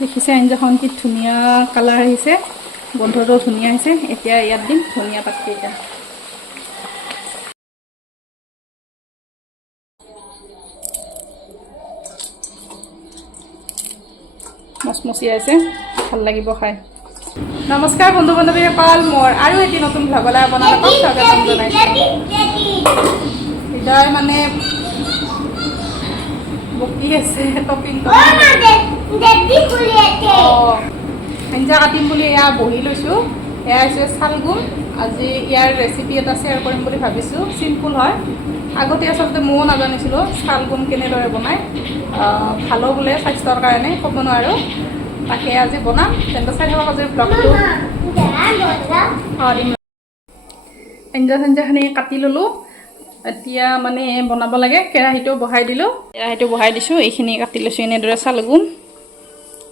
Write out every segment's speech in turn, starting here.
দেখিছে আঞ্জাখন কি ধুনীয়া কালাৰ আহিছে, গোন্ধটো ধুনীয়া আহিছে। এতিয়া ইয়াত দিম ধনিয়া পাতকেইটা। মচমচি আছে, ভাল লাগিব খাই। নমস্কাৰ বন্ধু বান্ধৱীসকল, মোৰ আৰু এটি নতুন ভ্লগলৈ আপোনালোকক স্বাগতম জনাইছোঁ। হৃদয় মানে বকি আছে, টপিং আঞ্জা কাটিম বুলি এয়া বহি লৈছোঁ। এয়া হৈছে চালগুম। আজি ইয়াৰ ৰেচিপি এটা শ্বেয়াৰ কৰিম বুলি ভাবিছোঁ। চিম্পুল হয়। আগতে আচলতে ময়ো নাজানিছিলোঁ চালগুম কেনেদৰে বনায়। ভালো বোলে স্বাস্থ্যৰ কাৰণে, ক'ব নোৱাৰোঁ। তাকে আজি বনাম, তেন্তে চাই থাকক আজিৰ ব্লগটো। আঞ্জাখিনি কাটি ল'লোঁ। এতিয়া মানে বনাব লাগে। কেৰাহীটো বহাই দিলোঁ, কেৰাহীটো বহাই দিছোঁ। এইখিনি কাটি লৈছোঁ এনেদৰে চালগুম,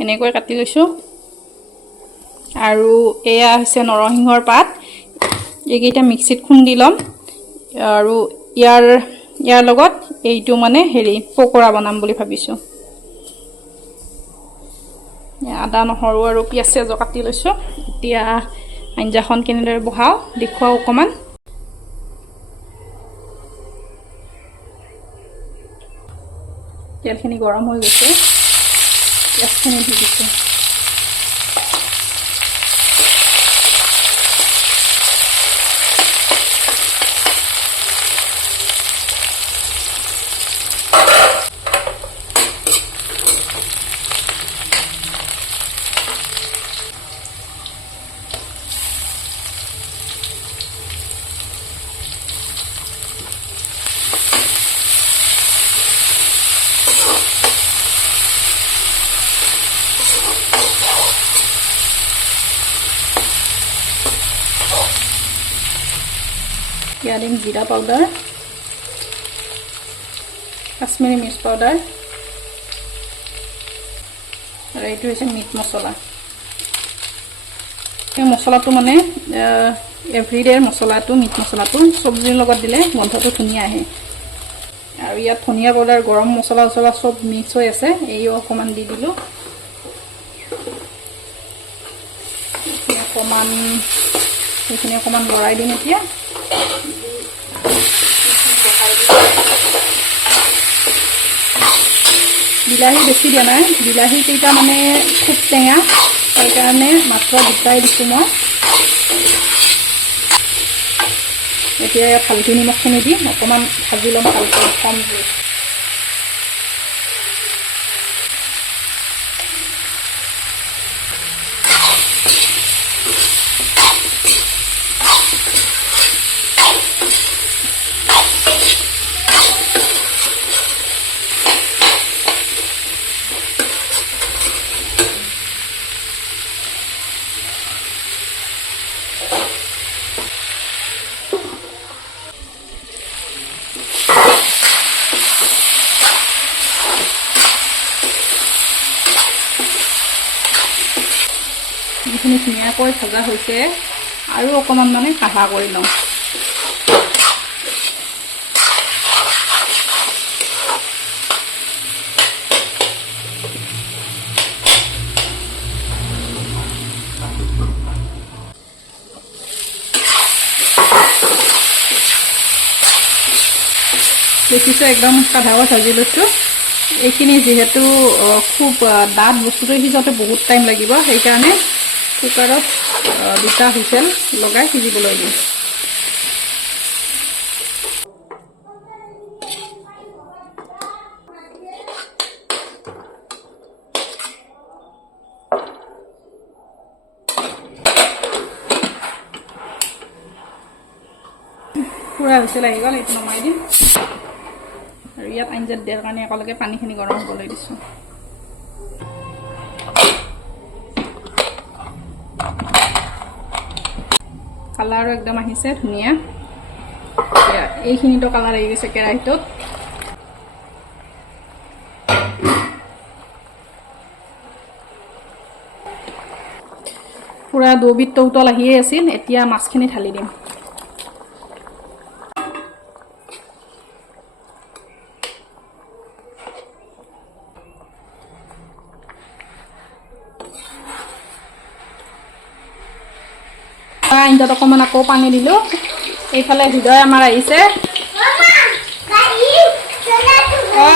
এনেকৈ কাটি লৈছোঁ। আৰু এয়া হৈছে নৰসিংহৰ পাত, এইকেইটা মিক্সিত খুন্দি ল'ম। আৰু ইয়াৰ লগত এইটো মানে পকৰা বনাম বুলি ভাবিছোঁ। আদা নহৰু আৰু পিঁয়াজ চিয়াজো কাটি লৈছোঁ। এতিয়া আঞ্জাখন কেনেদৰে বহাওঁ দেখুৱাওঁ অকণমান। তেলখিনি গৰম হৈ গৈছে, পিঁয়াজখিনি দি দিছোঁ। এতিয়া দিম জিৰা পাউডাৰ, কাশ্মীৰী মিৰ্চ পাউডাৰ, আৰু এইটো হৈছে মিট মছলা। এই মছলাটো মানে এভৰিডেৰ মছলাটো, মিট মছলাটো চব্জিৰ লগত দিলে গোন্ধটো ধুনীয়া আহে। আৰু ইয়াত ধনিয়া পাউডাৰ, গৰম মছলা চব মিক্স হৈ আছে। এইও অকণমান দি দিলোঁ। সেইখিনি অকণমান লৰাই দিম এতিয়া। বিলাহী বেছি দিয়া নাই, বিলাহী কেইটা মানে খুব টেঙা, সেইকাৰণে মাত্ৰ দুটাই দিছোঁ মই। এতিয়া ইয়াত হালধি নিমখখিনি দি অকণমান ভাজি ল'ম ভালকৈ, কম জুইত। যিখিনি ধুনীয়াকৈ ভজা হৈছে, আৰু অকণমান মানে কাঢ়া কৰি লওঁ। দেখিছোঁ একদম কাঢ়াকৈ ভাজি লৈছোঁ। এইখিনি যিহেতু খুব ডাঠ বস্তুটো সিজাওঁতে বহুত টাইম লাগিব, সেইকাৰণে কুকাৰত দুটা হুইচেল লগাই সিজিবলৈ দিম। পুৰা হুইচেল আহি গ'ল, এইটো নমাই দিম। আৰু ইয়াত আঞ্জাত দিয়াৰ কাৰণে একেলগে পানীখিনি গৰম হ'বলৈ দিছোঁ। কালাৰো একদম আহিছে ধুনীয়া। এইখিনিতো কালাৰ আহি গৈছে কেৰাহীটোত। পুৰা দুবিধ তৌতল আহিয়ে আছিল। এতিয়া মাছখিনি ঢালি দিম। আঞ্জাত অকণমান আকৌ পানী দিলোঁ। এইফালে হৃদয় আমাৰ আহিছে।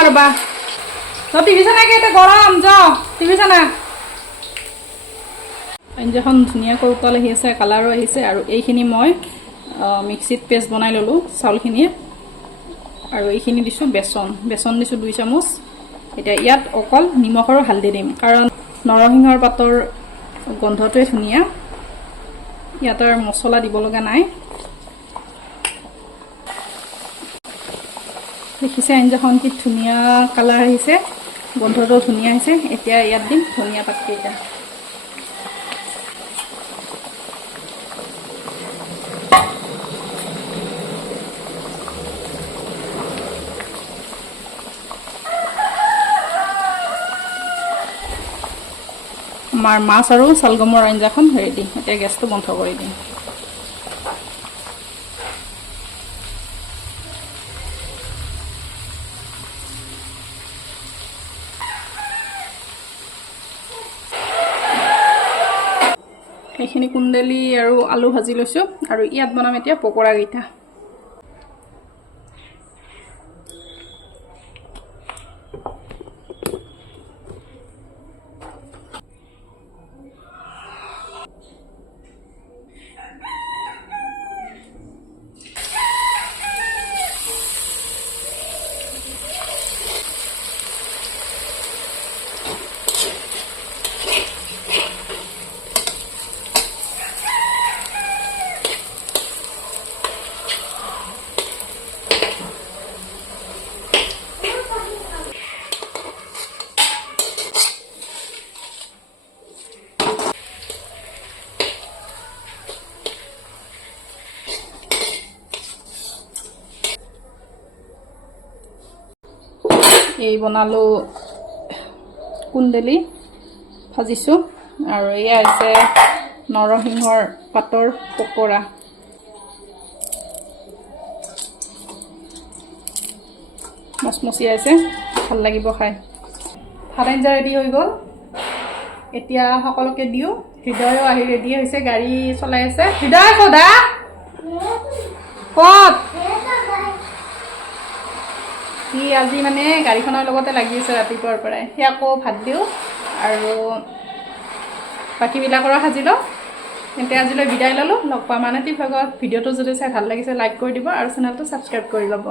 ৰ'বা টিভি চানাকে এতিয়া গৰম টিভি চানা। আঞ্জাখন ধুনীয়াকৈ উতল আহি আছে, কালাৰো আহিছে। আৰু এইখিনি মই মিক্সিত পেষ্ট বনাই ল'লোঁ চাউলখিনি। আৰু এইখিনি দিছোঁ বেচন দিছোঁ 2 চামুচ। এতিয়া ইয়াত অকল নিমখ আৰু হালধি দিম, কাৰণ নৰসিংহৰ পাতৰ গোন্ধটোৱে ধুনীয়া। ইয়াত আৰু মছলা দিব লগা নাই। দেখিছে আঞ্জাখন কি ধুনীয়া কালাৰ আহিছে, গোন্ধটো ধুনীয়া আহিছে। এতিয়া ইয়াত দিম ধনিয়া পাতকেইটা। আমাৰ মাছ আৰু চালগমৰ আঞ্জাখন ৰেডি। এতিয়া গেছটো বন্ধ কৰি দিম। এইখিনি কুন্দলি আৰু আলু ভাজি লৈছোঁ। আৰু ইয়াত বনাম এতিয়া পকৰাকেইটা। এই বনালোঁ কুন্দলি ভাজিছোঁ। আৰু এয়া হৈছে নৰসিংহৰ পাতৰ পকৰা। মচমচীয়া আছে, ভাল লাগিব খাই। ভাত আঞ্জা ৰেডি হৈ গ'ল। এতিয়া সকলোকে দিওঁ। হৃদয়ো আহি ৰেডি হৈছে, গাড়ী চলাই আছে। হৃদয় ক'ত? সি আজি মানে গাড়ীখনৰ লগতে লাগি আছে ৰাতিপুৱাৰ পৰাই। সি আকৌ ভাত দিওঁ আৰু বাকীবিলাকৰো সাজি লওঁ। এতিয়া আজিলৈ বিদায় ল'লোঁ। লগ পাম আন এটি ভ্লগত। ভিডিঅ'টো যদি চাই ভাল লাগিছে লাইক কৰি দিব আৰু চেনেলটো ছাবস্ক্ৰাইব কৰি ল'ব।